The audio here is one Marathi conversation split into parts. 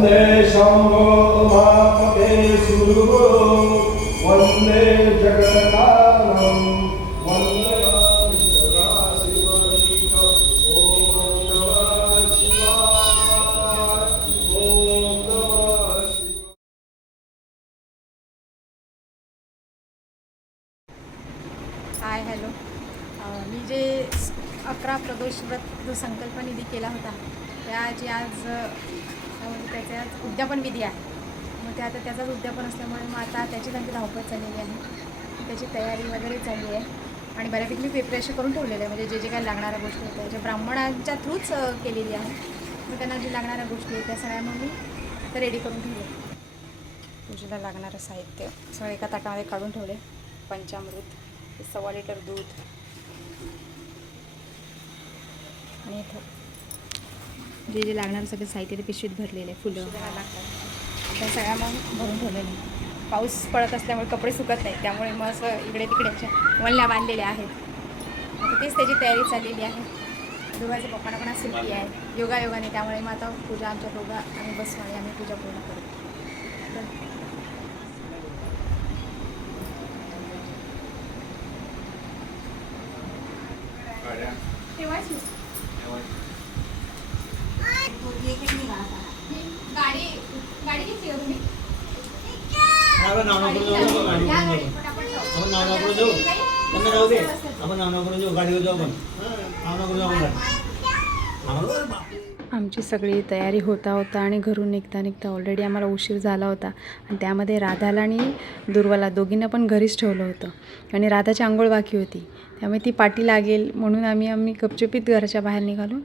वंदे शंभो उमापते सुरगुरु वंदे जगत्कारणं वंदे सदाशिवलिंग ओम नमः शिवाय ओम नमः शिवाय। हाय हॅलो, मी जे 11 प्रदोष व्रत जो संकल्प निधी केला होता त्याची आज त्याचे आज उद्यापन विधी आहे. मग ते आता त्याचाच उद्यापन असल्यामुळे मग आता त्याचीच आमची धावपळ चाललेली आहे. त्याची तयारी वगैरे चालली आहे आणि बऱ्यापैकी मी प्रिपरेशन करून ठेवलेलं आहे. म्हणजे जे काही लागणाऱ्या गोष्टी होत्या ज्या ब्राह्मणांच्या थ्रूच केलेली आहे. मग त्यांना जे लागणाऱ्या गोष्टी आहेत त्या सगळ्या मग मी आता रेडी करून ठेवले. पूजेला लागणारं साहित्य सगळं एका ताटामध्ये काढून ठेवले. पंचामृत, 1.25 लिटर दूध आणि इथं जे जे लागणारं सगळं साहित्य ते पिशवीत भरलेले फुलं लागतात त्या सगळ्या मग भरून ठेवलेले. पाऊस पडत असल्यामुळे कपडे सुकत नाहीत त्यामुळे मग असं इकडे तिकडे अशा वळल्या बांधलेल्या आहेत. आता तेच त्याची तयारी चाललेली आहे. दोघांच्या पप्पांना पण आज सुट्टी आहे योगायोगाने, त्यामुळे मग आता पूजा आमच्या दोघा आम्ही बसू आणि आम्ही पूजा पूर्ण करू. गाडी घेतली तुम्ही आपण नाव करून जाऊ गाडीवर जाऊ आपण. आमची सगळी तयारी होता आणि घरून निघता ऑलरेडी आम्हाला उशीर झाला होता. आणि त्यामध्ये राधाला आणि दुर्वाला दोघींना पण घरीच ठेवलं होतं आणि राधाची आंघोळ बाकी होती. त्यामुळे ती पाठी लागेल म्हणून आम्ही गपचुपीत घराच्या बाहेर निघालो.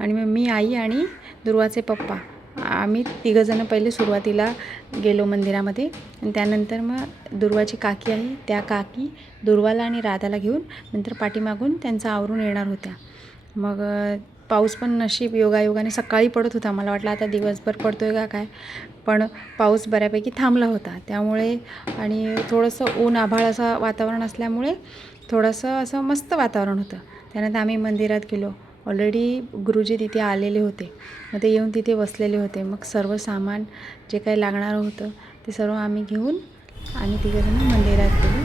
आणि मग मी, आई आणि दुर्वाचे पप्पा आम्ही तिघंजणं पहिले सुरुवातीला गेलो मंदिरामध्ये. आणि त्यानंतर मग दुर्वाची काकी आहे त्या काकी दुर्वाला आणि राधाला घेऊन नंतर पाठीमागून त्यांचं आवरून येणार होत्या. मग पाऊस पण नशीब योगायोगाने सकाळी पडत होता. मला वाटलं आता दिवसभर पडतो आहे का काय, पण पाऊस बऱ्यापैकी थांबला होता. त्यामुळे आणि थोडंसं ऊन आभाळ असं वातावरण असल्यामुळे थोडंसं असं मस्त वातावरण होतं. त्यानंतर आम्ही मंदिरात गेलो. ऑलरेडी गुरुजी तिथे आलेले होते. मग ते येऊन तिथे बसलेले होते. मग सर्व सामान जे काही लागणारं होतं ते सर्व आम्ही घेऊन आम्ही तिघंजणं मंदिरात गेलो.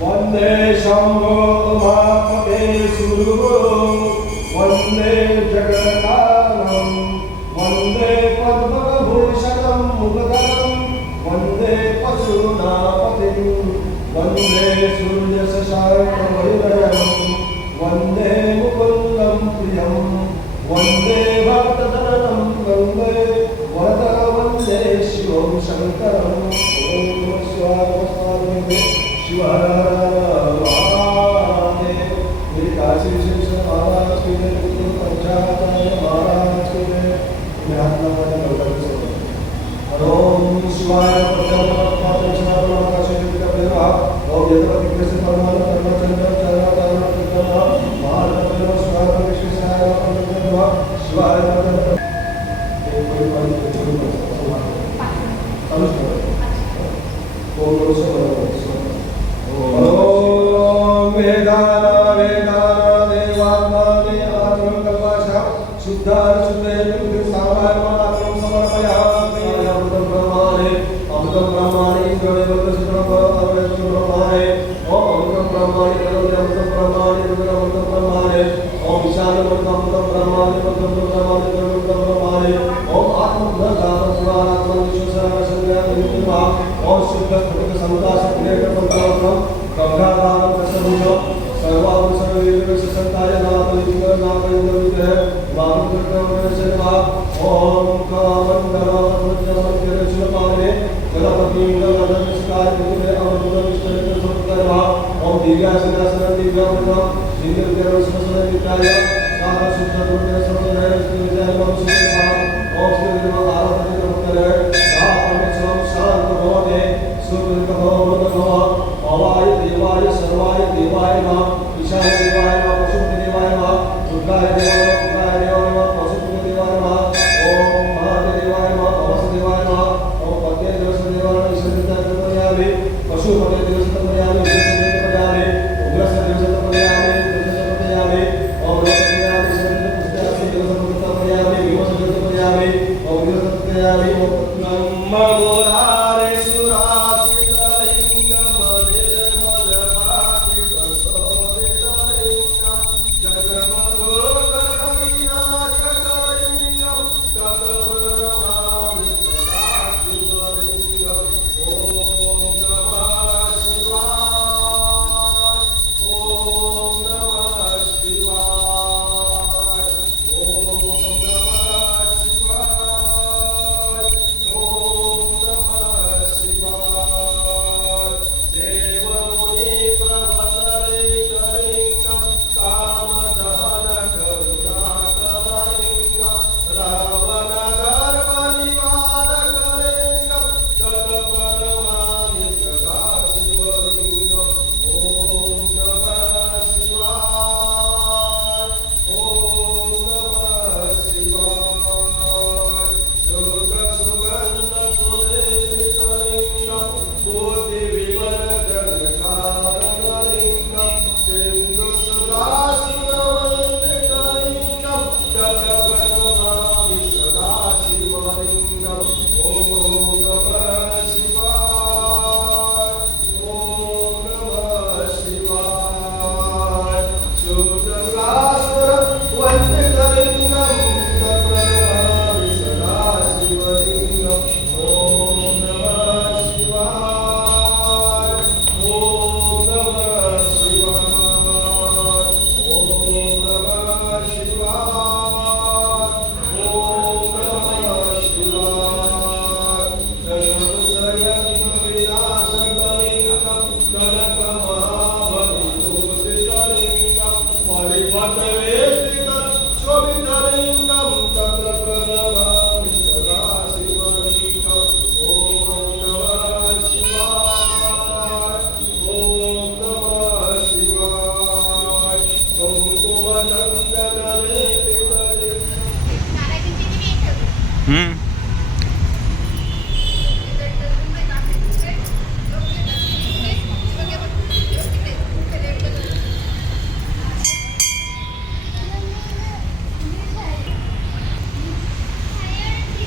वंदे शंभो उमापते सुरगुरु वंदे जगत्कारणं वंदे पद्मभूषणं मुखगणं वंदे पशूनापतिं वंदे सूर्यशशाङ्कवैभवं वंदे मुकुन्दं प्रियं वंदे भक्तजननं वंदे वरदं वंदे शिवं शङ्करं ओम शिवाय शिव हर हर महादेव मेरी काशी विशेष महाराज के लिए पुत्र पंचाचार्य महाराज के लिए मैं हाथ लगाने का कर ओम शिवाय परमात्मा शिवाय आकाश के देवा ओम यदि कृष्ण परमात्मा कर्मचंद्र चरण चरण कृष्ण महादेव शिवाय विशेषाय परमेश्वर शिवाय एक कोई बात ओम वेदाना वेदाना देवात्माने आत्मं कल्पाशा शुद्धार शुद्धे निर्गुण सामाय मात्रं समर्पयामि अमृतं ब्रह्माणे इंद्रदेव प्रसिद्धं ब्रह्माणे ओम अमृतं ब्रह्माणे अमृतं ब्रह्माणे अमृतं ब्रह्माणे ओम विशालमृतं ब्रह्माणे अमृतं ब्रह्माणे ओम आत्मज्ञानं पुराणात्मं विश्वसर्व संज्ञानं नित्यमा ओम शुद्ध प्रकृत समुदाय क्रिएटर पंचरत्नम गंगाधारम दशभुज सर्वाभूत सर्ववेद संताय नामलिंग नामलिंग मारुतर्कमशर्मा ओम कामंडलमज्जमज्जलपाने जलपतिंगलनमस्कार कृते अमृतं विष्णुते समर्पयामः ओम दिव्यासनासन दिव्यामृतं दिव्यदेवसनसनविताय सारा शुद्ध गुरुदेव सर्वजय विष्णुजय नमः ओम श्री गुरु आराधना नमस्कार परमेश्वर शांत भवते सुकृत भवत भव भवाय देवाय सर्वाय देवाय नमः ईशाय देवाय नमः पशुपति देवाय नमः रुद्राय देवाय नमः पशुपति देवाय नमः ओम महादेवाय नमः वासुदेवाय नमः ओम पत्ये देवदेवाय नमः ईश्वरदेवाय पशुपति देवदेवाय नमः ईश्वरदेवाय उग्रस्य देवदेवाय नमः ओम रोषदेवाय ईश्वरदेवाय विमोचनदेवाय ओम वीरदेवाय नमः मोरारे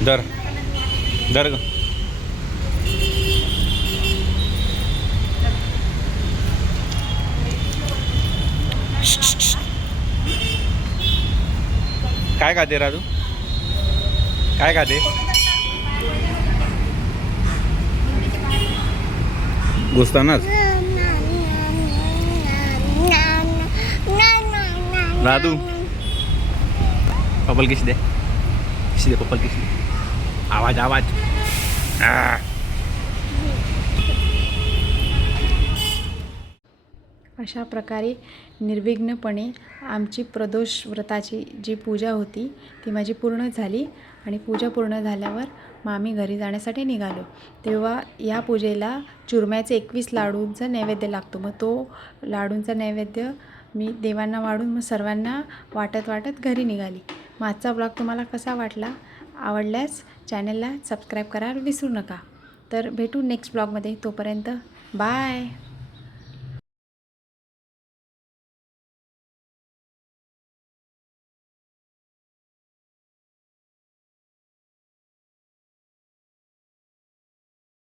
दर दर ग काय खाते राजू काय खाते घुसतानाच राजू पप्पल किसी दे पप्पल किसी आवाज आवाज अशा प्रकारे निर्विघ्नपणे आमची प्रदोष व्रताची जी पूजा होती ती माझी पूर्ण झाली आणि पूजा पूर्ण झाल्यावर मग आम्ही घरी जाण्यासाठी निघालो. तेव्हा या पूजेला चुरम्याचे 21 लाडूंचा नैवेद्य लागतो. मग तो लाडूंचा नैवेद्य मी देवांना वाढून मग सर्वांना वाटत घरी निघाली. मग आजचा ब्लॉग तुम्हाला कसा वाटला? आवडल्यास चॅनलला सबस्क्राईब करायला विसरू नका. तर भेटू नेक्स्ट ब्लॉगमध्ये. तोपर्यंत बाय.